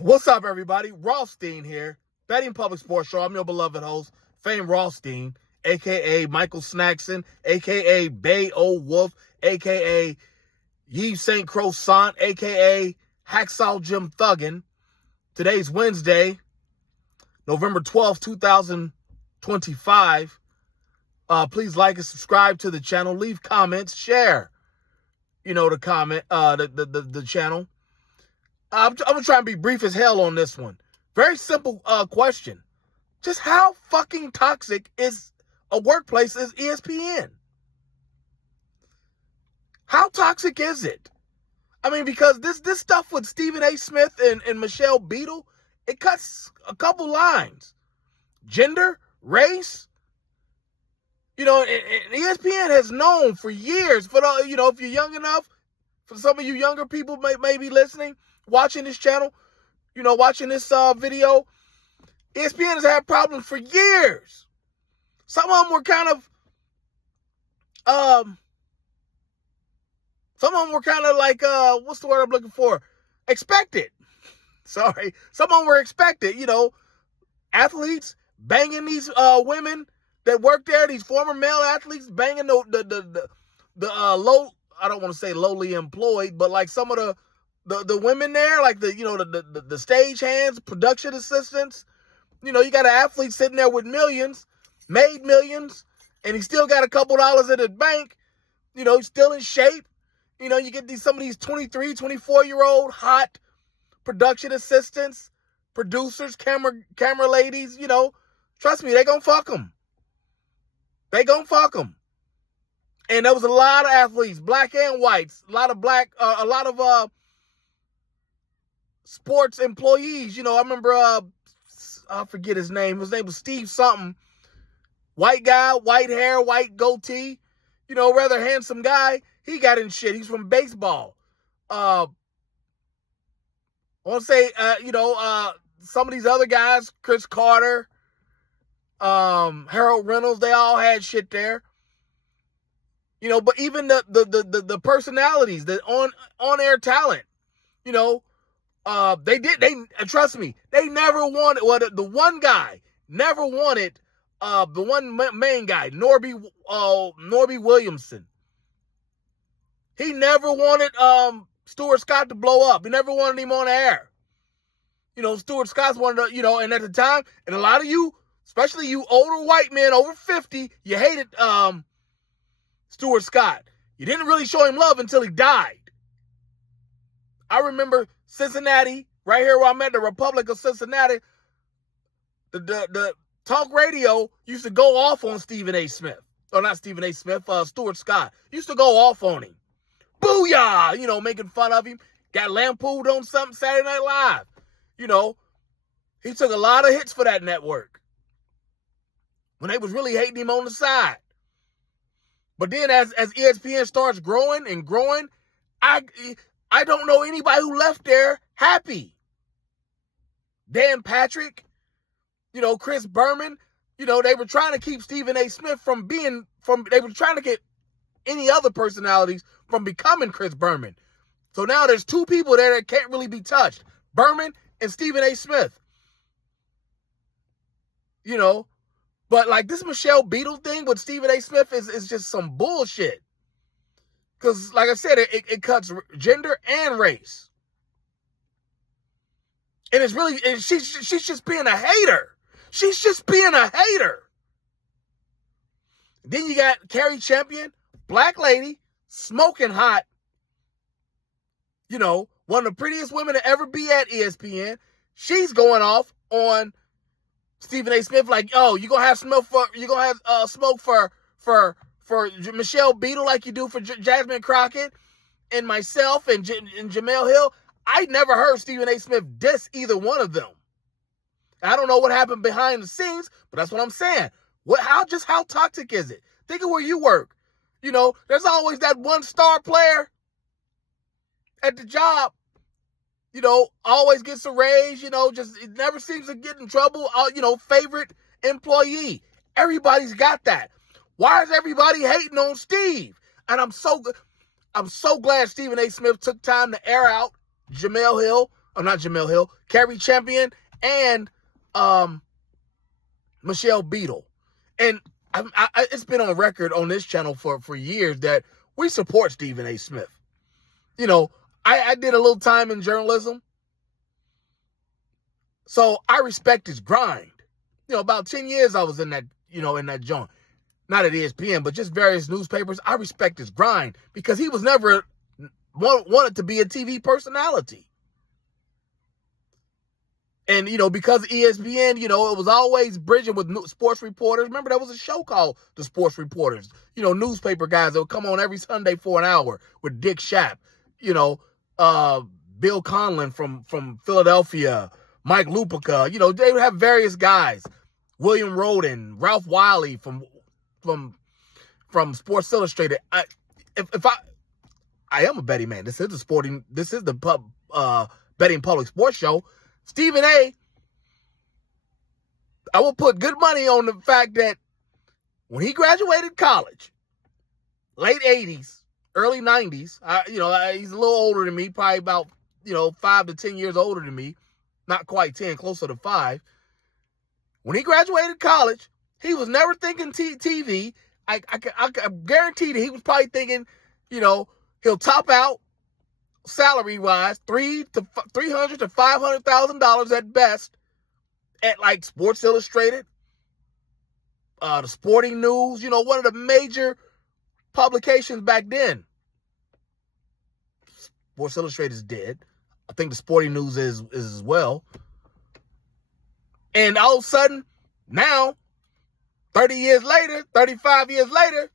What's up, everybody? Rothstein here, Betting Public Sports Show. I'm your beloved host, Fame Rothstein, a.k.a. Michael Snackson, a.k.a. Bay O Wolf, a.k.a. Yves St. Croissant, a.k.a. Hacksaw Jim Thuggin. Today's Wednesday, November 12th, 2025. Please like and subscribe to the channel. Leave comments. Share, the channel. I'm going to try and be brief as hell on this one. Very simple question. Just how fucking toxic is a workplace as ESPN? How toxic is it? I mean, because this stuff with Stephen A. Smith and Michelle Beadle, it cuts a couple lines. Gender, race. And ESPN has known for years, if you're young enough, for some of you younger people may be listening, watching this channel, watching this video, ESPN has had problems for years. Some of them were kind of like, what's the word I'm looking for? Expected. Sorry. Some of them were expected, athletes banging these women that work there, these former male athletes banging the low, I don't want to say lowly employed, but like some of the women there, like the stage hands, production assistants. You got an athlete sitting there with millions, made millions, and he still got a couple dollars in his bank. He's still in shape. You get some of these 23, 24-year-old hot production assistants, producers, camera ladies, trust me, they gonna fuck them. They gonna fuck them. And there was a lot of athletes, black and whites, a lot of sports employees. I remember, I forget his name. His name was Steve something. White guy, white hair, white goatee. Rather handsome guy. He got in shit. He's from baseball. I want to say, some of these other guys, Chris Carter, Harold Reynolds, they all had shit there. But even the personalities, the on-air talent, they trust me, they never wanted, the one guy never wanted, the one main guy, Norby Williamson. He never wanted, Stuart Scott to blow up. He never wanted him on the air. Stuart Scott's wanted to, and at the time, and a lot of you, especially you older white men over 50, you hated, Stuart Scott. You didn't really show him love until he died. I remember Cincinnati, right here where I'm at, the Republic of Cincinnati, the talk radio used to go off on Stephen A. Smith. Or not Stephen A. Smith, Stuart Scott. Used to go off on him. Booyah! Making fun of him. Got lampooned on something Saturday Night Live. He took a lot of hits for that network. When they was really hating him on the side. But then as ESPN starts growing and growing, I don't know anybody who left there happy. Dan Patrick, Chris Berman, they were trying to keep Stephen A. Smith they were trying to get any other personalities from becoming Chris Berman. So now there's two people there that can't really be touched. Berman and Stephen A. Smith. But like this Michelle Beadle thing with Stephen A. Smith is just some bullshit. Because like I said, it cuts gender and race. And it's really, she's just being a hater. She's just being a hater. Then you got Carrie Champion, black lady, smoking hot. One of the prettiest women to ever be at ESPN. She's going off on Stephen A. Smith, like, oh, you gonna have smoke for Michelle Beadle like you do for Jasmine Crockett and myself and Jamel Hill. I never heard Stephen A. Smith diss either one of them. I don't know what happened behind the scenes, but that's what I'm saying. How toxic is it? Think of where you work. There's always that one star player at the job. Always gets a raise, just it never seems to get in trouble. Favorite employee. Everybody's got that. Why is everybody hating on Steve? And I'm so glad Stephen A. Smith took time to air out Jamel Hill. not Jamel Hill, Carrie Champion, and Michelle Beadle. And it's been on record on this channel for years that we support Stephen A. Smith. You know, I did a little time in journalism, so I respect his grind. You know, about 10 years I was in that, in that joint. Not at ESPN, but just various newspapers. I respect his grind because he was never wanted to be a TV personality. And, because ESPN, it was always bridging with sports reporters. Remember, there was a show called The Sports Reporters. Newspaper guys that would come on every Sunday for an hour with Dick Schaap, Bill Conlon from Philadelphia, Mike Lupica. They would have various guys. William Roden, Ralph Wiley from Sports Illustrated. I am a betting man. This is the betting public sports show. Stephen A., I will put good money on the fact that when he graduated college, late 80s, early 90s, he's a little older than me, probably about, 5 to 10 years older than me, not quite 10, closer to 5. When he graduated college, he was never thinking TV. I guarantee that he was probably thinking, he'll top out salary-wise, $300,000 to $500,000 at best at like Sports Illustrated, the Sporting News, one of the major publications back then. Sports Illustrated is dead. I think the Sporting News is as well. And all of a sudden, now, 30 years later, 35 years later,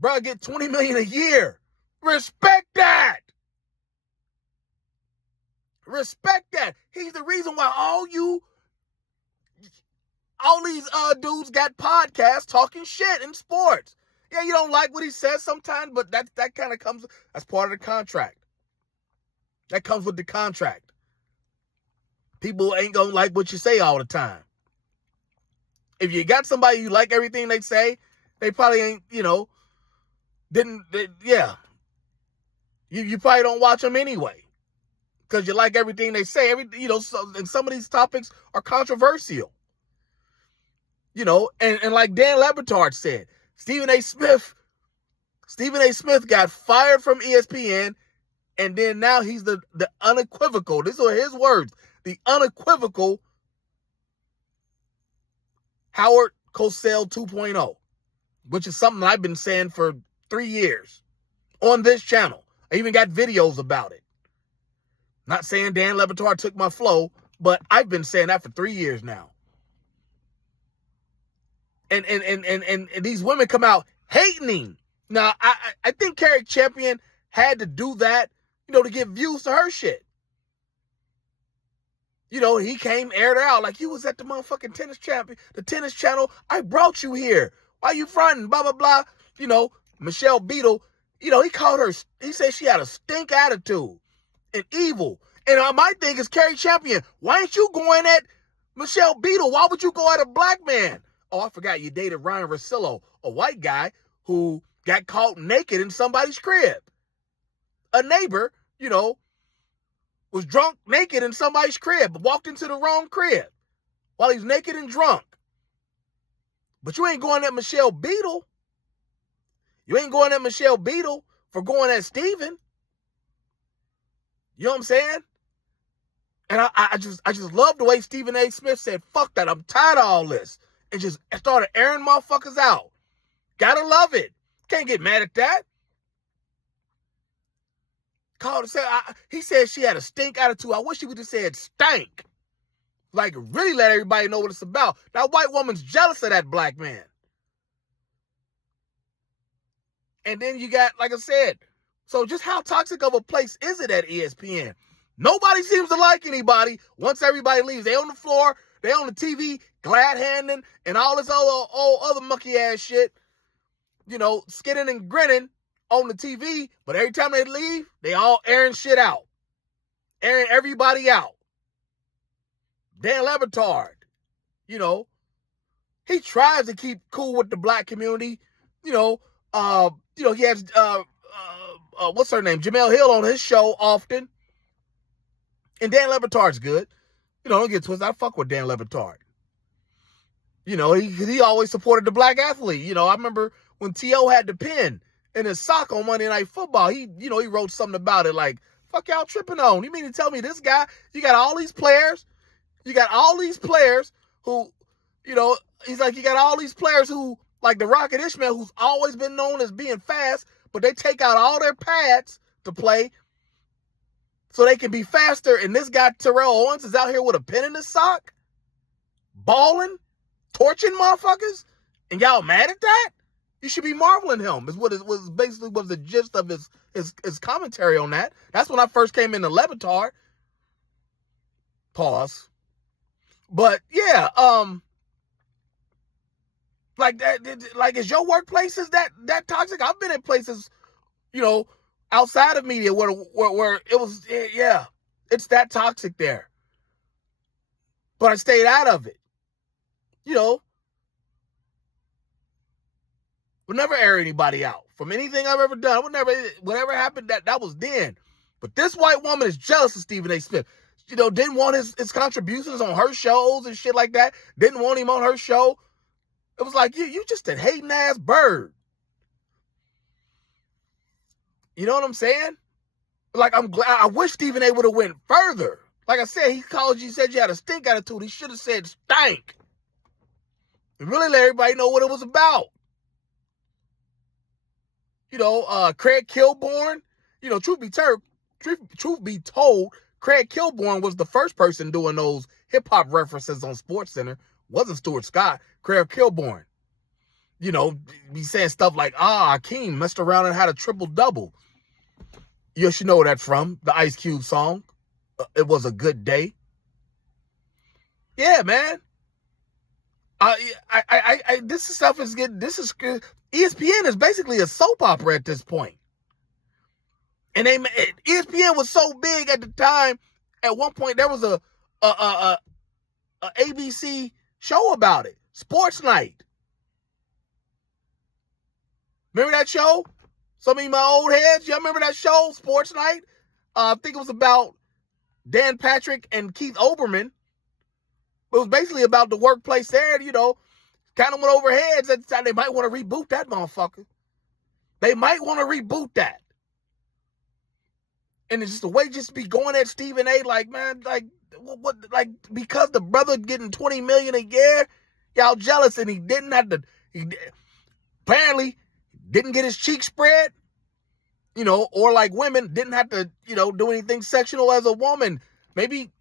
bro, get $20 million a year. Respect that. Respect that. He's the reason why all these dudes got podcasts talking shit in sports. Yeah, you don't like what he says sometimes, but that kind of comes as part of the contract. That comes with the contract. People ain't gonna like what you say all the time. If you got somebody you like everything they say, they probably ain't, You probably don't watch them anyway. Because you like everything they say. And some of these topics are controversial. And like Dan Le Batard said, Stephen A. Smith got fired from ESPN, and then now he's the unequivocal, these are his words, the unequivocal Howard Cosell 2.0, which is something I've been saying for 3 years on this channel. I even got videos about it. Not saying Dan Le Batard took my flow, but I've been saying that for 3 years now. And these women come out hating him. Now, I think Carrie Champion had to do that, to get views to her shit. He came, aired her out like, you was at the motherfucking the tennis channel. I brought you here. Why you fronting? Blah, blah, blah. Michelle Beadle, he called her, he said she had a stink attitude and evil. And my thing is, Carrie Champion, why ain't you going at Michelle Beadle? Why would you go at a black man? Oh, I forgot you dated Ryan Russillo, a white guy who got caught naked in somebody's crib. A neighbor, was drunk naked in somebody's crib, walked into the wrong crib while he's naked and drunk. But you ain't going at Michelle Beadle. You ain't going at Michelle Beadle for going at Stephen. You know what I'm saying? And I just love the way Stephen A. Smith said, fuck that, I'm tired of all this. And just started airing motherfuckers out. Gotta love it. Can't get mad at that. He said she had a stink attitude. I wish he would have said stank. Like, really let everybody know what it's about. That white woman's jealous of that black man. And then you got, like I said, so just how toxic of a place is it at ESPN? Nobody seems to like anybody once everybody leaves. They on the floor, they on the TV, glad-handing, and all this other monkey-ass shit. Skinning and grinning on the TV, but every time they leave, they all airing shit out. Airing everybody out. Dan Le Batard, he tries to keep cool with the black community. He has, what's her name? Jamel Hill on his show often. And Dan Le Batard's good. Don't get twisted. I fuck with Dan Le Batard. He always supported the black athlete. I remember when T.O. had the pin in his sock on Monday Night Football, he wrote something about it like, fuck y'all tripping on. You mean to tell me this guy, you got all these players who, he's like, you got all these players who, like the Rocket Ishmael, who's always been known as being fast, but they take out all their pads to play so they can be faster. And this guy, Terrell Owens, is out here with a pin in his sock, balling, torching motherfuckers, and y'all mad at that? You should be marveling him, is what it was basically was the gist of his commentary on that. That's when I first came into Le Batard. Pause. But yeah, like that, like is your workplace is that toxic? I've been in places, outside of media where it was, yeah, it's that toxic there. But I stayed out of it. Would never air anybody out from anything I've ever done. Whatever happened, that was then. But this white woman is jealous of Stephen A. Smith. Didn't want his contributions on her shows and shit like that. Didn't want him on her show. It was like, you just a hating ass bird. You know what I'm saying? Like, I'm glad. I wish Stephen A. would have went further. Like I said, he called you, said you had a stink attitude. He should have said stank. And really let everybody know what it was about. Craig Kilborn, truth be told, Craig Kilborn was the first person doing those hip-hop references on SportsCenter. Wasn't Stuart Scott. Craig Kilborn. Be saying stuff like, Akeem messed around and had a triple-double. You should know where that's from, the Ice Cube song. It was a good day. Yeah, man. This stuff is good. This is good. ESPN is basically a soap opera at this point. And ESPN was so big at the time. At one point, there was a ABC show about it, Sports Night. Remember that show? Some of you, my old heads, y'all remember that show, Sports Night? I think it was about Dan Patrick and Keith Olbermann. It was basically about the workplace there, kind of went over heads at the time. They might want to reboot that motherfucker. They might want to reboot that. And it's just the way just be going at Stephen A. Like, man, like, what, like, because the brother getting $20 million a year, y'all jealous, and he apparently didn't get his cheeks spread, or like women didn't have to, do anything sexual as a woman. Maybe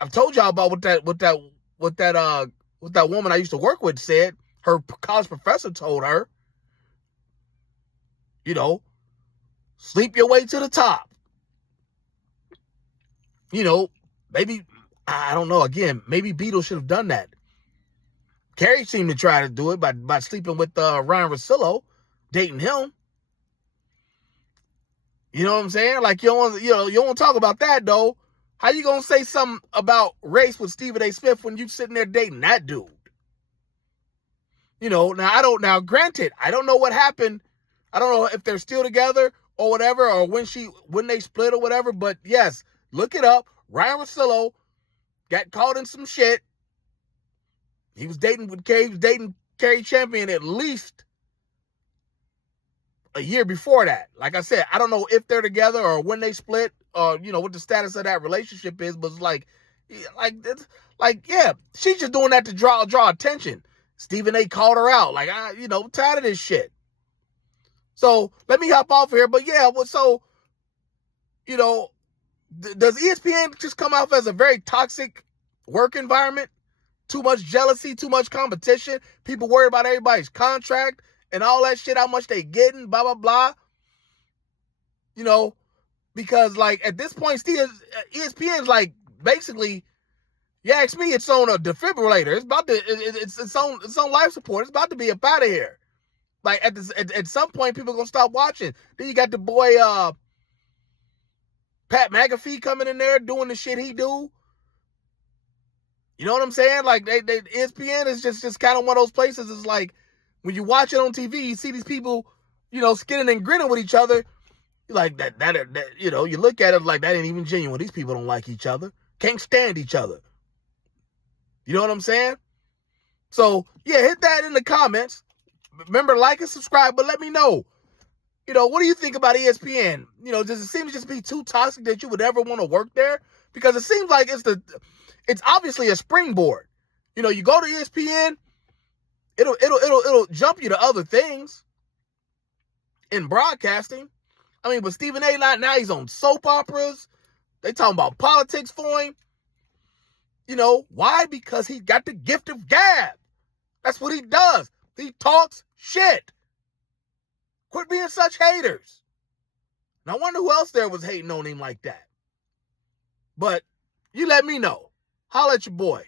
I've told y'all about what that woman I used to work with said. Her college professor told her, sleep your way to the top. Maybe, I don't know, again, maybe Beatles should have done that. Carrie seemed to try to do it by sleeping with Ryan Russillo, dating him. You know what I'm saying? Like, you don't want to talk about that, though. How you going to say something about race with Stephen A. Smith when you sitting there dating that dude? Now granted, I don't know what happened. I don't know if they're still together or whatever, or when they split or whatever, but yes, look it up. Ryan Russillo got caught in some shit. He was dating Carrie Champion at least a year before that. Like I said, I don't know if they're together or when they split or, what the status of that relationship is, but it's yeah, she's just doing that to draw attention. Stephen A. called her out. Like, tired of this shit. So let me hop off here. But yeah, does ESPN just come off as a very toxic work environment? Too much jealousy, too much competition. People worry about everybody's contract and all that shit, how much they getting, blah, blah, blah. Because like at this point, ESPN's like basically, you ask me, it's on a defibrillator. It's about to, it's on life support. It's about to be up out of here. Like at some point, people are gonna stop watching. Then you got the boy Pat McAfee coming in there doing the shit he do. You know what I'm saying? Like ESPN is just kind of one of those places. It's like when you watch it on TV, you see these people, skinning and grinning with each other. Like that, you know, you look at it like that ain't even genuine. These people don't like each other. Can't stand each other. You know what I'm saying? So, yeah, hit that in the comments. Remember, like and subscribe, but let me know. You know, what do you think about ESPN? You know, does it seem to just be too toxic that you would ever want to work there? Because it seems like it's obviously a springboard. You know, you go to ESPN, it'll jump you to other things in broadcasting. I mean, but Stephen A. now he's on soap operas. They talking about politics for him. You know, why? Because he got the gift of gab. That's what he does. He talks shit. Quit being such haters. And I wonder who else there was hating on him like that. But you let me know. Holla at your boy.